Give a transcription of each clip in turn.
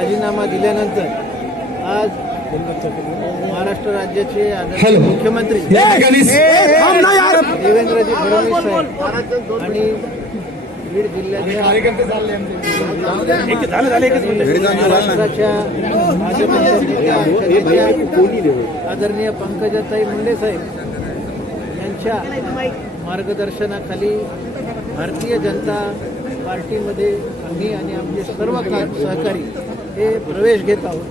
राजीनामा दिल्यानंतर आज महाराष्ट्र राज्याचे. मुख्यमंत्री. देवेंद्रजी फडणवीस साहेब आणि बीड जिल्ह्याच्या नेत्या आदरणीय पंकजाताई मुंडे साहेब यांच्या मार्गदर्शनाखाली भारतीय जनता पार्टीमध्ये आम्ही आणि आमचे सर्व का सहकारी हे प्रवेश घेत आहोत.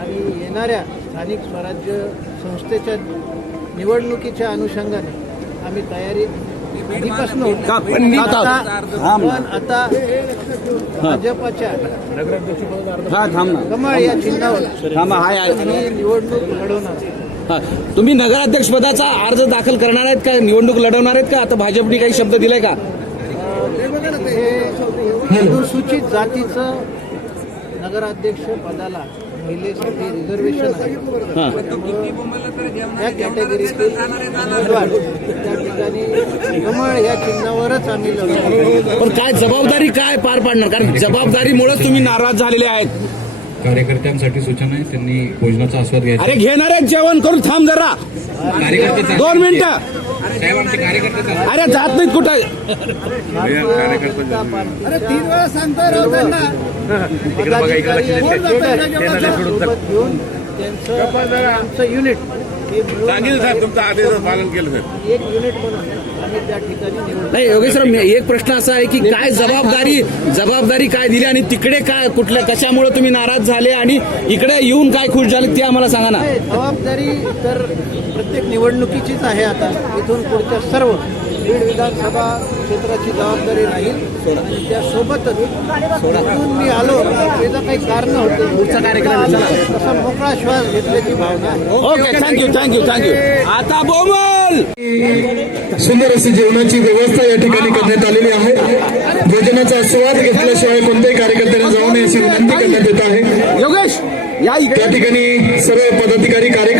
आणि येणाऱ्या स्थानिक स्वराज्य संस्थेच्या निवडणुकीच्या अनुषंगाने आम्ही तयारी आधीपासून? पण आता- भाजपच्या कमळ या चिन्हावर निवडणूक लढवणार. तुम्ही नगराध्यक्ष पदाचा अर्ज दाखल करणार आहेत का? निवडणूक लढवणार आहेत का? आता भाजपने काही शब्द दिलाय का? अनुसूचित जातीचं नगराध्यक्ष पदाला महिलेसाठी रिझर्वेशन आहे. हा. त्या कॅटेगरीतील उमेदवार त्या ठिकाणी कमळ या चिन्हावरच आम्ही लढतो पण काय जबाबदारी काय पार पाडणार? कारण जबाबदारीमुळेच तुम्ही नाराज झालेले आहेत. कार्यकर्त्यांसाठी सूचना आहे त्यांनी भोजनाचा आस्वाद घ्यायचा. अरे घेणार आहेत जेवण करून थांब जरा. कार्यकर्ते दोन मिनिटं. अरे जात नाहीत कुठं? अरे तीन वेळा सांगतोय घेऊन त्यांचं आमचं युनिट मिळून साहेब तुमचं आदेशाचं पालन केलं सर एक युनिट म्हणून आम्ही त्या ठिकाणी निवडणूक नाही योगेश्वर मी- एक प्रश्न असा आहे की काय जबाबदारी जबाबदारी काय दिली आणि तिकडे काय कुठल्या कशामुळे तुम्ही नाराज झाले आणि इकडे येऊन काय खुश झाले ते आम्हाला सांगा ना. नाही, जबाबदारी तर प्रत्येक निवडणुकीचीच आहे आता. इथून पुढच्या सर्व बीड विधानसभा क्षेत्राची जबाबदारी राहील. त्यासोबतच इथून मी आलो. त्याचं काही कारण होतं पुढचा कार्यक्रम. तसा मोकळा श्वास घेतल्याची भावना आहे. ओके थँक्यू थँक्यू थँक्यू आता बोमल! सुंदर अशी जेवणाची व्यवस्था या ठिकाणी करण्यात आलेली आहे. भोजनाचा स्वाद घेतल्याशिवाय कोणत्याही कार्यकर्त्यांना जाऊ नये अशी विनंती करण्यात येत आहे. योगेश या ठिकाणी सर्व पदाधिकारी कार्यकर्ते